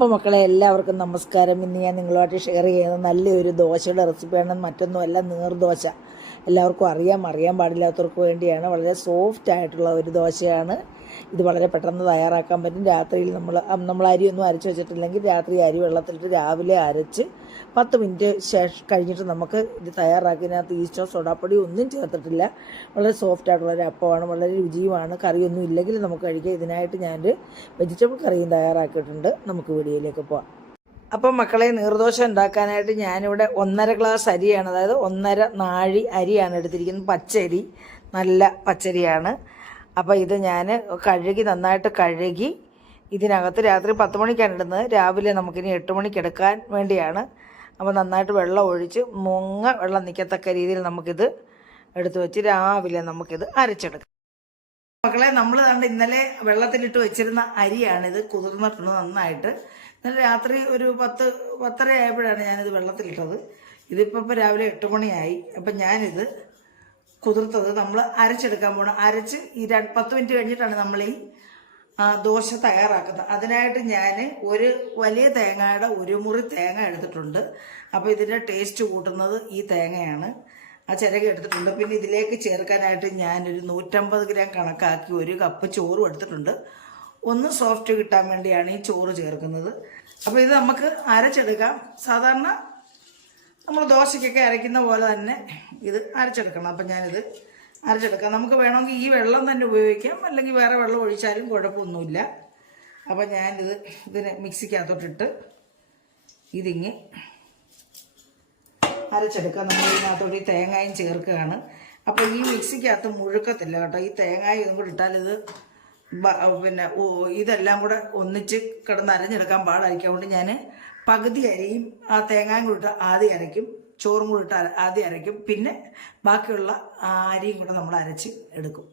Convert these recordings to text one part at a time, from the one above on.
അപ്പോൾ മക്കളെ എല്ലാവർക്കും നമസ്കാരം. ഇന്ന് ഞാൻ നിങ്ങളുമായിട്ട് ഷെയർ ചെയ്യുന്നത് നല്ലൊരു ദോശയുടെ റെസിപ്പിയാണ് മറ്റൊന്നുമല്ല നീർദോശ. എല്ലാവർക്കും അറിയാം അറിയാൻ പാടില്ലാത്തവർക്ക് വേണ്ടിയാണ്. വളരെ സോഫ്റ്റ് ആയിട്ടുള്ള ഒരു ദോശയാണ്. ഇത് വളരെ പെട്ടെന്ന് തയ്യാറാക്കാൻ പറ്റും. രാത്രിയിൽ നമ്മൾ നമ്മൾ അരിയൊന്നും അരച്ച് വെച്ചിട്ടില്ലെങ്കിൽ രാത്രി അരി വെള്ളത്തിലിട്ട് രാവിലെ അരച്ച് പത്ത് മിനിറ്റ് ശേഷം കഴിഞ്ഞിട്ട് നമുക്ക് ഇത് തയ്യാറാക്കിയതിനകത്ത് ഈസ്റ്റോ സോഡാപ്പൊടി ഒന്നും ചേർത്തിട്ടില്ല. വളരെ സോഫ്റ്റ് ആയിട്ടുള്ള ഒരു അപ്പമാണ് വളരെ രുചിയുമാണ്. കറിയൊന്നും ഇല്ലെങ്കിൽ നമുക്ക് കഴിക്കാം. ഇതിനായിട്ട് ഞാനൊരു വെജിറ്റബിൾ കറിയും തയ്യാറാക്കിയിട്ടുണ്ട്. നമുക്ക് വീഡിയോയിലേക്ക് പോവാം. അപ്പം മക്കളെ നീർദോശ ഉണ്ടാക്കാനായിട്ട് ഞാനിവിടെ ഒന്നര ഗ്ലാസ് അരിയാണ്. അതായത് ഒന്നര നാഴി അരിയാണ് എടുത്തിരിക്കുന്നത്. പച്ചരി നല്ല പച്ചരിയാണ്. അപ്പോൾ ഇത് ഞാൻ കഴുകി നന്നായിട്ട് കഴുകി ഇതിനകത്ത് രാത്രി പത്ത് മണിക്കാണ് ഇടുന്നത്. രാവിലെ നമുക്കിനി എട്ട് മണിക്ക് എടുക്കാൻ വേണ്ടിയാണ്. അപ്പോൾ നന്നായിട്ട് വെള്ളം ഒഴിച്ച് മുങ്ങ വെള്ളം നിൽക്കത്തക്ക രീതിയിൽ നമുക്കിത് എടുത്തു വെച്ച് രാവിലെ നമുക്കിത് അരച്ചെടുക്കാം. മക്കളെ നമ്മൾ കണ്ട് ഇന്നലെ വെള്ളത്തിലിട്ട് വെച്ചിരുന്ന അരിയാണിത്. കുതിർന്നിട്ടുണ്ട് നന്നായിട്ട്. ഇന്നലെ രാത്രി ഒരു പത്ത് പത്തര ആയപ്പോഴാണ് ഞാനിത് വെള്ളത്തിലിട്ടത്. ഇതിപ്പോൾ ഇപ്പോൾ രാവിലെ എട്ട് മണിയായി. അപ്പം ഞാനിത് കുതിർത്തത്. നമ്മൾ അരച്ചെടുക്കാൻ പോകണം അരച്ച് ഈ പത്ത് മിനിറ്റ് കഴിഞ്ഞിട്ടാണ് നമ്മൾ ഈ ദോശ തയ്യാറാക്കുന്നത്. അതിനായിട്ട് ഞാൻ ഒരു വലിയ തേങ്ങയുടെ ഒരു മുറി തേങ്ങ എടുത്തിട്ടുണ്ട്. അപ്പോൾ ഇതിന്റെ ടേസ്റ്റ് കൂട്ടുന്നത് ഈ തേങ്ങയാണ്. ആ ചിരക എടുത്തിട്ടുണ്ട്. പിന്നെ ഇതിലേക്ക് ചേർക്കാനായിട്ട് ഞാനൊരു നൂറ്റമ്പത് ഗ്രാം കണക്കാക്കി ഒരു കപ്പ് ചോറും എടുത്തിട്ടുണ്ട്. ഒന്ന് സോഫ്റ്റ് കിട്ടാൻ വേണ്ടിയാണ് ഈ ചോറ് ചേർക്കുന്നത്. അപ്പോൾ ഇത് നമുക്ക് അരച്ചെടുക്കാം. സാധാരണ നമ്മൾ ദോശയ്ക്കൊക്കെ അരയ്ക്കുന്ന പോലെ തന്നെ ഇത് അരച്ചെടുക്കണം. അപ്പം ഞാനിത് അരച്ചെടുക്കാം. നമുക്ക് വേണമെങ്കിൽ ഈ വെള്ളം തന്നെ ഉപയോഗിക്കാം. അല്ലെങ്കിൽ വേറെ വെള്ളം ഒഴിച്ചാലും കുഴപ്പമൊന്നുമില്ല. അപ്പം ഞാനിത് ഇതിന് മിക്സിക്കകത്തോട്ടിട്ട് ഇതിങ്ങ് അരച്ചെടുക്കാം. നമ്മൾ ഇതിനകത്തോട്ട് ഈ തേങ്ങയും ചേർക്കുകയാണ്. അപ്പോൾ ഈ മിക്സിക്കകത്ത് മുഴുക്കത്തില്ല കേട്ടോ. ഈ തേങ്ങയും ഇതും കൂടി ഇട്ടാലിത് പിന്നെ ഇതെല്ലാം കൂടെ ഒന്നിച്ച് കിടന്ന് അരഞ്ഞെടുക്കാൻ പാടായിരിക്കും. അതുകൊണ്ട് ഞാൻ പകുതി അരിയും ആ തേങ്ങയും കൂടി ഇട്ട് ആദ്യം അരയ്ക്കും. ചോറും കൂടി ഇട്ട് ആദ്യം അരയ്ക്കും. പിന്നെ ബാക്കിയുള്ള അരിയും കൂടെ നമ്മൾ അരച്ച് എടുക്കും.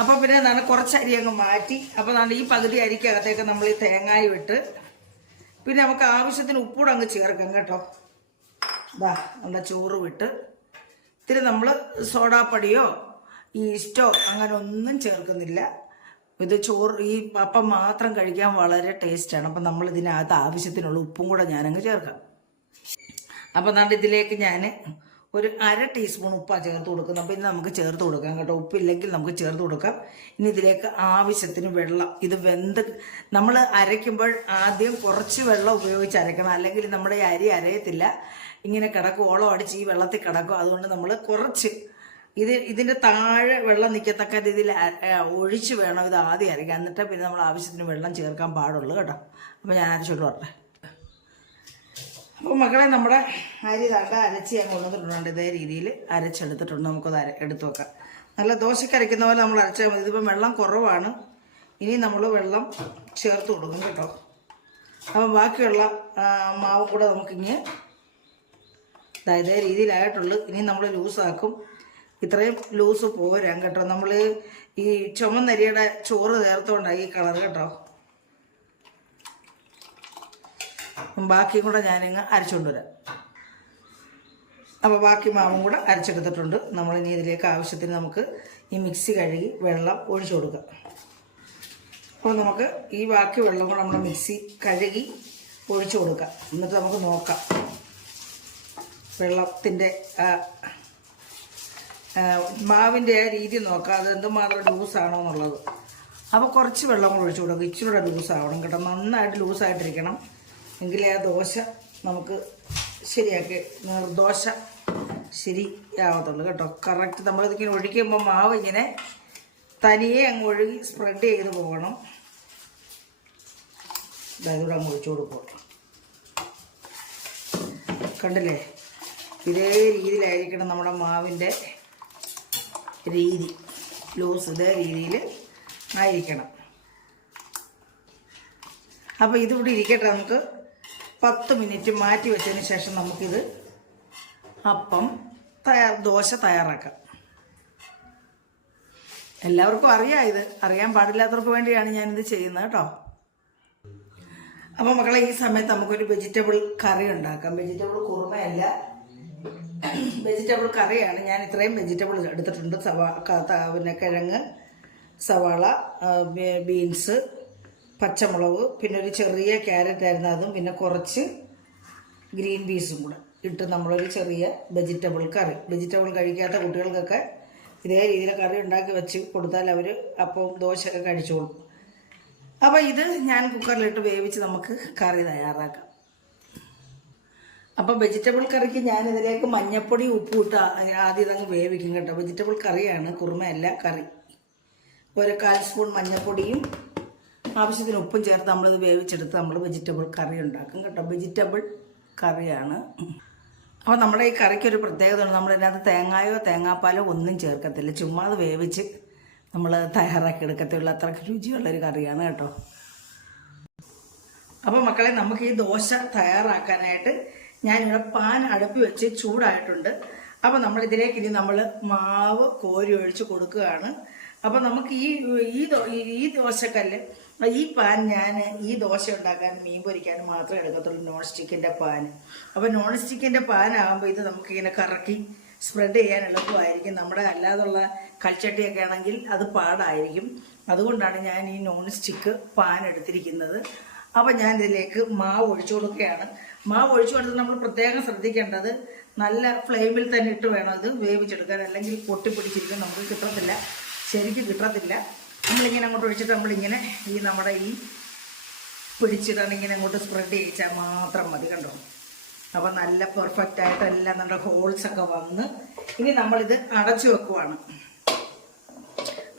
അപ്പോൾ പിന്നെ എന്താണ് കുറച്ച് അരി അങ്ങ് മാറ്റി. അപ്പോൾ എന്താണ് ഈ പകുതി അരിക്കകത്തേക്ക് നമ്മൾ ഈ തേങ്ങായി വിട്ട് പിന്നെ നമുക്ക് ആവശ്യത്തിന് ഉപ്പൂടെ അങ്ങ് ചേർക്കാം കേട്ടോ. ഇതാ നമ്മുടെ ചോറ് വിട്ട് ഇത്തിരി നമ്മൾ സോഡാപ്പൊടിയോ ഈസ്റ്റോ അങ്ങനെ ഒന്നും ചേർക്കുന്നില്ല. ഇത് ചോറ് ഈ അപ്പം മാത്രം കഴിക്കാൻ വളരെ ടേസ്റ്റാണ് അപ്പം നമ്മൾ ഇതിനകത്ത് ആവശ്യത്തിനുള്ള ഉപ്പും കൂടെ ഞാനങ്ങ് ചേർക്കാം. അപ്പം നമ്മുടെ ഇതിലേക്ക് ഞാൻ ഒരു അര ടീസ്പൂൺ ഉപ്പാണ് ചേർത്ത് കൊടുക്കുന്നത് അപ്പം ഇനി നമുക്ക് ചേർത്ത് കൊടുക്കാം കേട്ടോ. ഉപ്പില്ലെങ്കിൽ നമുക്ക് ചേർത്ത് കൊടുക്കാം. ഇനി ഇതിലേക്ക് ആവശ്യത്തിന് വെള്ളം. ഇത് വെന്ത് നമ്മൾ അരയ്ക്കുമ്പോൾ ആദ്യം കുറച്ച് വെള്ളം ഉപയോഗിച്ച് അരയ്ക്കണം. അല്ലെങ്കിൽ നമ്മുടെ അരി അരയത്തില്ല. ഇങ്ങനെ കിടക്കും. ഓളം അടിച്ച് ഈ വെള്ളത്തിൽ കിടക്കും. അതുകൊണ്ട് നമ്മൾ കുറച്ച് ഇത് ഇതിന്റെ താഴെ വെള്ളം നിൽക്കത്തക്ക രീതിയിൽ ഒഴിച്ച് വേണം ഇത് ആദ്യം അരയ്ക്കുക എന്നിട്ട് പിന്നെ നമ്മൾ ആവശ്യത്തിന് വെള്ളം ചേർക്കാൻ പാടുള്ളൂ കേട്ടോ. അപ്പോൾ ഞാൻ അരച്ചോട്ട് വരട്ടെ അപ്പോൾ മക്കളെ നമ്മുടെ അരി തണ്ട അരച്ച് ഞാൻ കൊണ്ടുവന്നിട്ടുണ്ട്. ഇതേ രീതിയിൽ അരച്ചെടുത്തിട്ടുണ്ട്. നമുക്കത് അര എടുത്തു വെക്കാം. നല്ല ദോശയ്ക്ക് അരയ്ക്കുന്ന പോലെ നമ്മൾ അരച്ചാൽ മതി. ഇതിപ്പം വെള്ളം കുറവാണ്. ഇനി നമ്മൾ വെള്ളം ചേർത്ത് കൊടുക്കും കേട്ടോ. അപ്പം ബാക്കിയുള്ള മാവ് കൂടെ നമുക്കിങ്ങ് ദാ ഇതേ രീതിയിലായിട്ടുള്ളൂ. ഇനി നമ്മൾ ലൂസാക്കും. ഇത്രയും ലൂസ് പോരാൻ കേട്ടോ. നമ്മൾ ഈ ചുമന്നരിയുടെ ചോറ് ചേർത്തുകൊണ്ടാണ് ഈ കളർ കേട്ടോ. ബാക്കിയും കൂടെ ഞാനിങ്ങ് അരച്ചുകൊണ്ട് വരാം അപ്പോൾ ബാക്കി മാവും കൂടെ അരച്ചെടുത്തിട്ടുണ്ട്. നമ്മളിനി ഇതിലേക്ക് ആവശ്യത്തിന് നമുക്ക് ഈ മിക്സി കഴുകി വെള്ളം ഒഴിച്ചു കൊടുക്കാം. അപ്പോൾ നമുക്ക് ഈ ബാക്കി വെള്ളം കൂടെ നമ്മുടെ മിക്സി കഴുകി ഒഴിച്ചു കൊടുക്കാം. എന്നിട്ട് നമുക്ക് നോക്കാം. വെള്ളത്തിന്റെ മാവിന്റെ രീതി നോക്കാം. അത് എന്തുമാത്രം ലൂസാണോ എന്നുള്ളത്. അപ്പോൾ കുറച്ച് വെള്ളം കൂടെ ഒഴിച്ചു കൊടുക്കുക ഇച്ചിരി കൂടെ ലൂസാവണം കേട്ടോ. നന്നായിട്ട് ലൂസായിട്ടിരിക്കണം. എങ്കിലേ ആ ദോശ നമുക്ക് ശരിയാക്കി നിർദോശ ശരിയാവത്തുള്ളൂ കേട്ടോ. കറക്റ്റ് നമ്മളിതിങ്ങനെ ഒഴിക്കുമ്പോൾ മാവ് ഇങ്ങനെ തനിയെ അങ്ങ് ഒഴുകി സ്പ്രെഡ് ചെയ്ത് പോകണം. ഇതാ ഇതൂടെ അങ്ങ് ഒഴിച്ചു കൊടുക്കുക കണ്ടില്ലേ? ഇതേ രീതിയിലായിരിക്കണം നമ്മുടെ മാവിന്റെ രീതി ലൂസ് ഇതേ രീതിയിൽ ആയിരിക്കണം. അപ്പോൾ ഇതിവിടെ ഇരിക്കട്ടെ നമുക്ക്. പത്ത് മിനിറ്റ് മാറ്റി വെച്ചതിന് ശേഷം നമുക്കിത് അപ്പം തയ്യാർ ദോശ തയ്യാറാക്കാം. എല്ലാവർക്കും അറിയാം ഇത്. അറിയാൻ പാടില്ലാത്തവർക്ക് വേണ്ടിയാണ് ഞാനിത് ചെയ്യുന്നത് കേട്ടോ. അപ്പോൾ മക്കളെ ഈ സമയത്ത് നമുക്കൊരു വെജിറ്റബിൾ കറി ഉണ്ടാക്കാം. വെജിറ്റബിൾ കുറുമയല്ല. വെജിറ്റബിൾ കറിയാണ്. ഞാൻ ഇത്രയും വെജിറ്റബിൾ എടുത്തിട്ടുണ്ട്. സവാ പിന്നെ കിഴങ്ങ് സവാള ബീൻസ് പച്ചമുളക് പിന്നെ ഒരു ചെറിയ ക്യാരറ്റ് ആയിരുന്നു അതും പിന്നെ കുറച്ച് ഗ്രീൻ പീസും കൂടെ ഇട്ട് നമ്മളൊരു ചെറിയ വെജിറ്റബിൾ കറി. വെജിറ്റബിൾ കഴിക്കാത്ത കുട്ടികൾക്കൊക്കെ ഇതേ രീതിയിൽ കറി ഉണ്ടാക്കി വെച്ച് കൊടുത്താൽ അവർ അപ്പവും ദോശയൊക്കെ കഴിച്ചോളും. അപ്പോൾ ഇത് ഞാൻ കുക്കറിലിട്ട് വേവിച്ച് നമുക്ക് കറി തയ്യാറാക്കാം. അപ്പം വെജിറ്റബിൾ കറിക്ക് ഞാൻ ഇതിലേക്ക് മഞ്ഞപ്പൊടി ഉപ്പൂട്ട ആദ്യം ഇതങ്ങ് വേവിക്കും കേട്ടോ. വെജിറ്റബിൾ കറിയാണ് കുറുമയല്ല കറി. ഒരു കാൽ സ്പൂൺ മഞ്ഞപ്പൊടിയും ആവശ്യത്തിന് ഉപ്പും ചേർത്ത് നമ്മളിത് വേവിച്ചെടുത്ത് നമ്മൾ വെജിറ്റബിൾ കറി ഉണ്ടാക്കും കേട്ടോ. വെജിറ്റബിൾ കറിയാണ്. അപ്പോൾ നമ്മുടെ ഈ കറിക്ക് ഒരു പ്രത്യേകത ഉണ്ട് നമ്മൾ ഇതിനകത്ത് തേങ്ങായോ തേങ്ങാപ്പാലോ ഒന്നും ചേർക്കത്തില്ല. ചുമ്മാ അത് വേവിച്ച് നമ്മൾ തയ്യാറാക്കി എടുക്കത്തുള്ളൂ. അത്രയ്ക്ക് രുചിയുള്ളൊരു കറിയാണ് കേട്ടോ. അപ്പോൾ മക്കളെ നമുക്ക് ഈ ദോശ തയ്യാറാക്കാനായിട്ട് ഞാനിവിടെ പാൻ അടുപ്പി വെച്ച് ചൂടായിട്ടുണ്ട്. അപ്പോൾ നമ്മൾ ഇതിലേക്ക് ഇനി നമ്മൾ മാവ് കോരി ഒഴിച്ച് കൊടുക്കുകയാണ്. അപ്പോൾ നമുക്ക് ഈ ഈ ഈ- ദോശക്കല്ല് ഈ പാൻ ഞാൻ ഈ ദോശ ഉണ്ടാക്കാൻ മീൻ പൊരിക്കാനും മാത്രമേ എടുക്കത്തുള്ളൂ നോൺ സ്റ്റിക്കിന്റെ പാൻ. അപ്പോൾ നോൺ സ്റ്റിക്കിന്റെ പാൻ ആകുമ്പോൾ ഇത് നമുക്കിങ്ങനെ കറക്കി സ്പ്രെഡ് ചെയ്യാൻ എളുപ്പമായിരിക്കും. നമ്മുടെ അല്ലാതുള്ള കൽച്ചട്ടിയൊക്കെ ആണെങ്കിൽ അത് പാടായിരിക്കും. അതുകൊണ്ടാണ് ഞാൻ ഈ നോൺ സ്റ്റിക്ക് പാൻ എടുത്തിരിക്കുന്നത്. അപ്പം ഞാൻ ഇതിലേക്ക് മാവ് ഒഴിച്ചു കൊടുക്കുകയാണ്. മാവ് ഒഴിച്ചു കൊടുത്ത് നമ്മൾ പ്രത്യേകം ശ്രദ്ധിക്കേണ്ടത് നല്ല ഫ്ലെയിമിൽ തന്നെ ഇട്ട് വേണം ഇത് വേവിച്ചെടുക്കാൻ. അല്ലെങ്കിൽ പൊട്ടിപ്പിടിച്ചിരിക്കും നമുക്ക് കിട്ടത്തില്ല. ശരിക്കും കിട്ടത്തില്ല. നമ്മളിങ്ങനെ അങ്ങോട്ട് ഒഴിച്ചിട്ട് നമ്മളിങ്ങനെ ഈ നമ്മുടെ ഈ പിടിച്ചിട്ടാണ് ഇങ്ങനെ അങ്ങോട്ട് സ്പ്രെഡ് ചെയ്യിച്ചാൽ മാത്രം മതി കണ്ടോ? അപ്പം നല്ല പെർഫെക്റ്റ് ആയിട്ട് എല്ലാം നമ്മുടെ ഹോൾസൊക്കെ വന്ന് ഇനി നമ്മളിത് അടച്ചു വെക്കുവാണ്.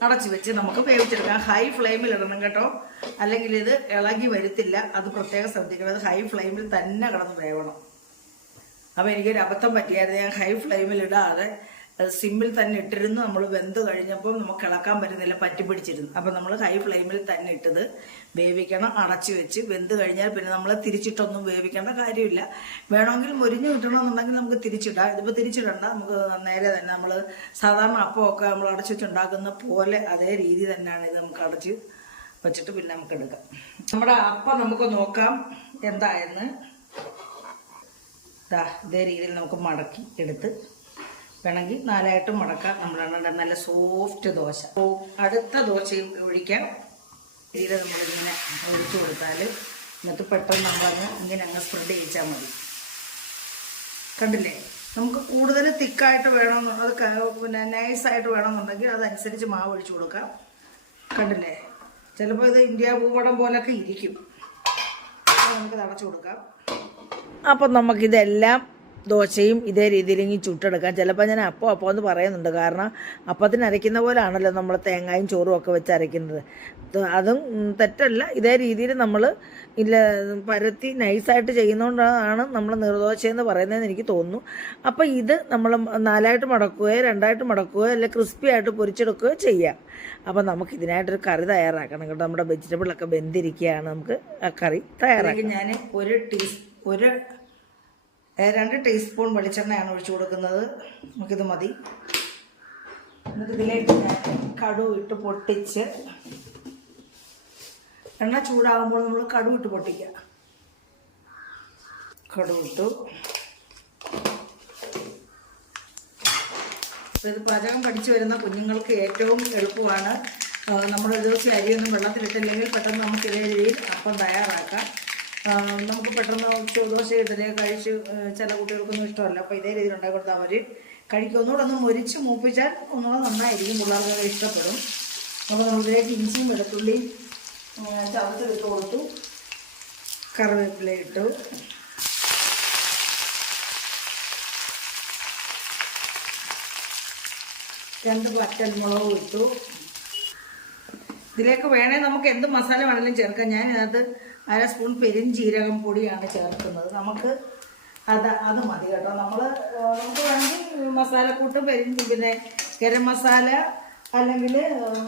അടച്ചു വെച്ച് നമുക്ക് വേവിച്ചെടുക്കാം ഹൈ ഫ്ലെയിമിൽ ഇടണം കേട്ടോ. അല്ലെങ്കിൽ ഇത് ഇളകി വരുത്തില്ല. അത് പ്രത്യേകം ശ്രദ്ധിക്കണം. അത് ഹൈ ഫ്ലെയിമിൽ തന്നെ കിടന്ന് വേവണം. അപ്പോൾ എനിക്കൊരു അബദ്ധം പറ്റിയായിരുന്നു. ഞാൻ ഹൈ ഫ്ലെയിമിൽ ഇടാതെ സിമ്മിൽ തന്നെ ഇട്ടിരുന്നു. നമ്മൾ വെന്ത് കഴിഞ്ഞപ്പോൾ നമുക്ക് ഇളക്കാൻ പറ്റുന്നില്ല പറ്റി പിടിച്ചിരുന്നു. അപ്പം നമ്മൾ ഹൈ ഫ്ലെയിമിൽ തന്നെ ഇട്ടത് വേവിക്കണം അടച്ചു വെച്ച്. വെന്ത് കഴിഞ്ഞാൽ പിന്നെ നമ്മൾ തിരിച്ചിട്ടൊന്നും വേവിക്കേണ്ട കാര്യമില്ല. വേണമെങ്കിൽ മുരിഞ്ഞ് കിട്ടണമെന്നുണ്ടെങ്കിൽ നമുക്ക് തിരിച്ചിടാം. ഇതിപ്പോൾ തിരിച്ചിടണ്ട. നമുക്ക് നേരെ തന്നെ നമ്മൾ സാധാരണ അപ്പമൊക്കെ നമ്മൾ അടച്ചു വെച്ചുണ്ടാക്കുന്ന പോലെ അതേ രീതി തന്നെയാണ് ഇത് നമുക്ക് അടച്ച് വെച്ചിട്ട് പിന്നെ നമുക്ക് എടുക്കാം. നമ്മുടെ അപ്പം നമുക്ക് നോക്കാം എന്തായെന്ന്. ഇതേ രീതിയിൽ നമുക്ക് മടക്കി എടുത്ത് വേണമെങ്കിൽ നാലായിട്ടും മുടക്കാം. നമ്മളാണ് നല്ല സോഫ്റ്റ് ദോശ. അടുത്ത ദോശയും ഒഴിക്കാം. ഇതിൽ നമ്മളിങ്ങനെ ഒഴിച്ചു കൊടുത്താൽ എന്നിട്ട് പെട്ടെന്ന് നമ്മളങ്ങ് ഇങ്ങനെ അങ്ങ് സ്പ്രെഡ് ചെയ്യിച്ചാൽ മതി. കണ്ടില്ലേ? നമുക്ക് കൂടുതൽ തിക്കായിട്ട് വേണമെന്നുള്ളത് പിന്നെ നൈസായിട്ട് വേണമെന്നുണ്ടെങ്കിൽ അതനുസരിച്ച് മാവ് ഒഴിച്ചു കൊടുക്കാം. കണ്ടില്ലേ? ചിലപ്പോൾ ഇത് ഇന്ത്യ ഭൂപടം പോലൊക്കെ ഇരിക്കും. നമുക്ക് അടച്ചു കൊടുക്കാം. അപ്പം നമുക്കിതെല്ലാം ദോശയും ഇതേ രീതിയിൽ ഇനി ചുട്ടെടുക്കാം. ചിലപ്പോൾ ഞാൻ അപ്പോൾ അപ്പോൾ എന്ന് പറയുന്നുണ്ട്. കാരണം അപ്പത്തിന് അരയ്ക്കുന്ന പോലാണല്ലോ നമ്മൾ തേങ്ങയും ചോറും ഒക്കെ വെച്ച് അരയ്ക്കുന്നത്. അതും തെറ്റല്ല. ഇതേ രീതിയിൽ നമ്മൾ ഇല്ല പരത്തി നൈസായിട്ട് ചെയ്യുന്നതുകൊണ്ടാണ് നമ്മൾ നിർദോശ എന്ന് പറയുന്നതെന്ന് എനിക്ക് തോന്നുന്നു. അപ്പോൾ ഇത് നമ്മൾ നാലായിട്ട് മടക്കുകയോ രണ്ടായിട്ട് മടക്കുകയോ അല്ലെങ്കിൽ ക്രിസ്പി ആയിട്ട് പൊരിച്ചെടുക്കുകയോ ചെയ്യാം. അപ്പോൾ നമുക്ക് ഇതിനായിട്ടൊരു കറി തയ്യാറാക്കണം കേട്ടോ. നമ്മുടെ വെജിറ്റബിളൊക്കെ വെന്തിരിക്കുകയാണ് നമുക്ക് ആ കറി തയ്യാറാക്കാം ഞാൻ ഒരു ടീസ് ഒരു രണ്ട് ടീസ്പൂൺ വെളിച്ചെണ്ണയാണ് ഒഴിച്ചു കൊടുക്കുന്നത്. നമുക്കിത് മതി. എന്നിട്ട് ഇതിലേക്ക് കടു ഇട്ട് പൊട്ടിച്ച് എണ്ണ ചൂടാകുമ്പോൾ നമ്മൾ കടു ഇട്ട് പൊട്ടിക്കുക. കടു ഇട്ടു. ഇത് പാചകം പഠിച്ചു വരുന്ന കുഞ്ഞുങ്ങൾക്ക് ഏറ്റവും എളുപ്പമാണ്. നമ്മൾ ഒരു ദിവസം അരിയൊന്നും വെള്ളത്തിലിട്ടില്ലെങ്കിൽ പെട്ടെന്ന് നമുക്ക് ഇതേ രീതിയിൽ അപ്പം തയ്യാറാക്കാം. നമുക്ക് പെട്ടെന്ന് ദോശ ഇഡലി കഴിച്ച് ചില കുട്ടികൾക്കൊന്നും ഇഷ്ടമല്ല. അപ്പോൾ ഇതേ രീതിയിൽ ഉണ്ടാക്കി കൊടുത്താൽ അവർ കഴിക്കും. ഒന്നുകൂടെ ഒന്ന് മുരിച്ച് മൂപ്പിച്ചാൽ ഒന്നുകൂടെ നന്നായിരിക്കും. പിള്ളേർക്ക് ഇഷ്ടപ്പെടും. അപ്പോൾ നമ്മളിതിലേക്ക് ഇഞ്ചിയും വെളുത്തുള്ളിയും ചവച്ചെടുത്ത് കൊടുത്തു. കറിവേപ്പില ഇട്ടു. രണ്ട് പച്ചമുളകും ഇട്ടു. ഇതിലേക്ക് വേണേൽ നമുക്ക് എന്ത് മസാല വേണമെങ്കിലും ചേർക്കാം. ഞാൻ ഇതിനകത്ത് അര സ്പൂൺ പെരുംജീരകം പൊടിയാണ് ചേർക്കുന്നത്. നമുക്ക് അത് അത് മതി കേട്ടോ. നമ്മൾ നമുക്ക് വേണമെങ്കിൽ മസാലക്കൂട്ട് പെരും പിന്നെ ഗരം മസാല അല്ലെങ്കിൽ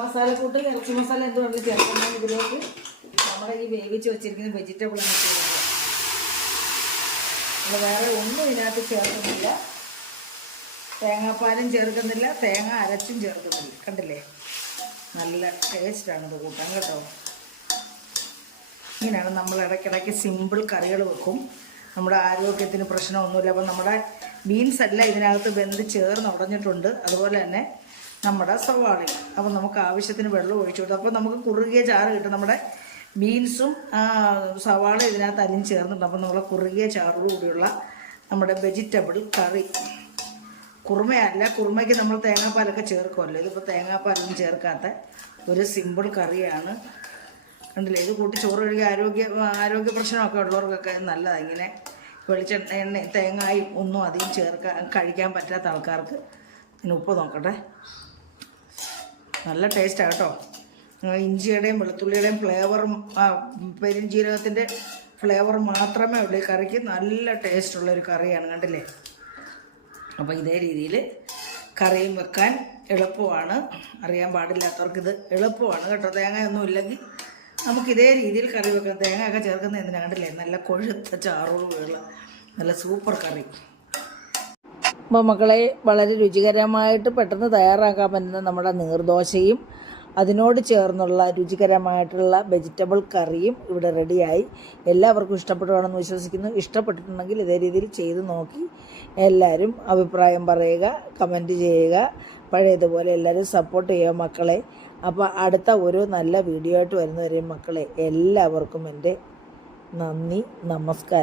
മസാലക്കൂട്ട് ഇറച്ചി മസാല എന്ത് വേണമെങ്കിലും ചേർക്കണം ഇതിലേക്ക് നമ്മുടെ ഈ വേവിച്ച് വെച്ചിരിക്കുന്ന വെജിറ്റബിൾ നമ്മൾ വേറെ ഒന്നും ഇതിനകത്ത് ചേർക്കുന്നില്ല. തേങ്ങാപ്പാലും ചേർക്കുന്നില്ല. തേങ്ങ അരച്ചും ചേർക്കുന്നില്ല. കണ്ടില്ലേ? നല്ല ടേസ്റ്റാണ് ഇത് കൂട്ടാൻ കേട്ടോ. ഇങ്ങനെയാണ് നമ്മൾ ഇടയ്ക്കിടയ്ക്ക് സിമ്പിൾ കറികൾ വെക്കും. നമ്മുടെ ആരോഗ്യത്തിന് പ്രശ്നമൊന്നുമില്ല. അപ്പം നമ്മുടെ ബീൻസ് അല്ല ഇതിനകത്ത് വെന്ത് ചേർന്ന് ഉടഞ്ഞിട്ടുണ്ട്. അതുപോലെ തന്നെ നമ്മുടെ സവാളയും. അപ്പം നമുക്ക് ആവശ്യത്തിന് വെള്ളം ഒഴിച്ചു കൊടുത്തു അപ്പോൾ നമുക്ക് കുറുകിയ ചാറ് കിട്ടും. നമ്മുടെ ബീൻസും സവാള ഇതിനകത്ത് അരിഞ്ഞ് ചേർന്നിട്ടുണ്ട്. അപ്പം നമ്മളെ കുറുകിയ ചാറോടുകൂടിയുള്ള നമ്മുടെ വെജിറ്റബിൾ കറി. കുറുമയല്ല. കുറുമയ്ക്ക് നമ്മൾ തേങ്ങാപ്പാലൊക്കെ ചേർക്കുമല്ലോ ഇതിപ്പോൾ തേങ്ങാപ്പാലൊന്നും ചേർക്കാത്ത ഒരു സിമ്പിൾ കറിയാണ് കണ്ടില്ലേ? ഇത് കൂട്ടി ചോറ് കഴുകി ആരോഗ്യ ആരോഗ്യ പ്രശ്നമൊക്കെ ഉള്ളവർക്കൊക്കെ നല്ലതാണ് ഇങ്ങനെ വെളിച്ചെണ്ണ എണ്ണ തേങ്ങായും ഒന്നും അധികം ചേർക്കാൻ കഴിക്കാൻ പറ്റാത്ത ആൾക്കാർക്ക് ഇനി ഉപ്പ് നോക്കട്ടെ. നല്ല ടേസ്റ്റാണ് കേട്ടോ. ഇഞ്ചിയുടെയും വെളുത്തുള്ളിയുടെയും ഫ്ലേവറും പെരിഞ്ജീരകത്തിന്റെ ഫ്ലേവർ മാത്രമേ ഉള്ളൂ. ഈ കറിക്ക് നല്ല ടേസ്റ്റുള്ള ഒരു കറിയാണ് കണ്ടില്ലേ? അപ്പോൾ ഇതേ രീതിയിൽ കറിയും വെക്കാൻ എളുപ്പമാണ്. അറിയാൻ പാടില്ലാത്തവർക്ക് ഇത് എളുപ്പമാണ് കേട്ടോ. തേങ്ങയൊന്നും ഇല്ലെങ്കിൽ നമുക്ക് ഇതേ രീതിയിൽ കറി വെക്കാം തേങ്ങയൊക്കെ ചേർക്കുന്ന എന്തിനാണ്ടില്ലേ നല്ല കൊഴുത്ത ചാറോടുള്ള നല്ല സൂപ്പർ കറി. അപ്പോൾ മക്കളെ വളരെ രുചികരമായിട്ട് പെട്ടെന്ന് തയ്യാറാക്കാൻ പറ്റുന്ന നമ്മുടെ നീർദോശയും അതിനോട് ചേർന്നുള്ള രുചികരമായിട്ടുള്ള വെജിറ്റബിൾ കറിയും ഇവിടെ റെഡിയായി. എല്ലാവർക്കും ഇഷ്ടപ്പെടുവാണെന്ന് വിശ്വസിക്കുന്നു. ഇഷ്ടപ്പെട്ടിട്ടുണ്ടെങ്കിൽ ഇതേ രീതിയിൽ ചെയ്ത് നോക്കി എല്ലാവരും അഭിപ്രായം പറയുക കമന്റ് ചെയ്യുക. പഴയതുപോലെ എല്ലാവരും സപ്പോർട്ട് ചെയ്യുക മക്കളെ. അപ്പോൾ അടുത്ത ഒരു നല്ല വീഡിയോ ആയിട്ട് വരുന്നവരെയും മക്കളെ എല്ലാവർക്കും എന്റെ നന്ദി നമസ്കാരം.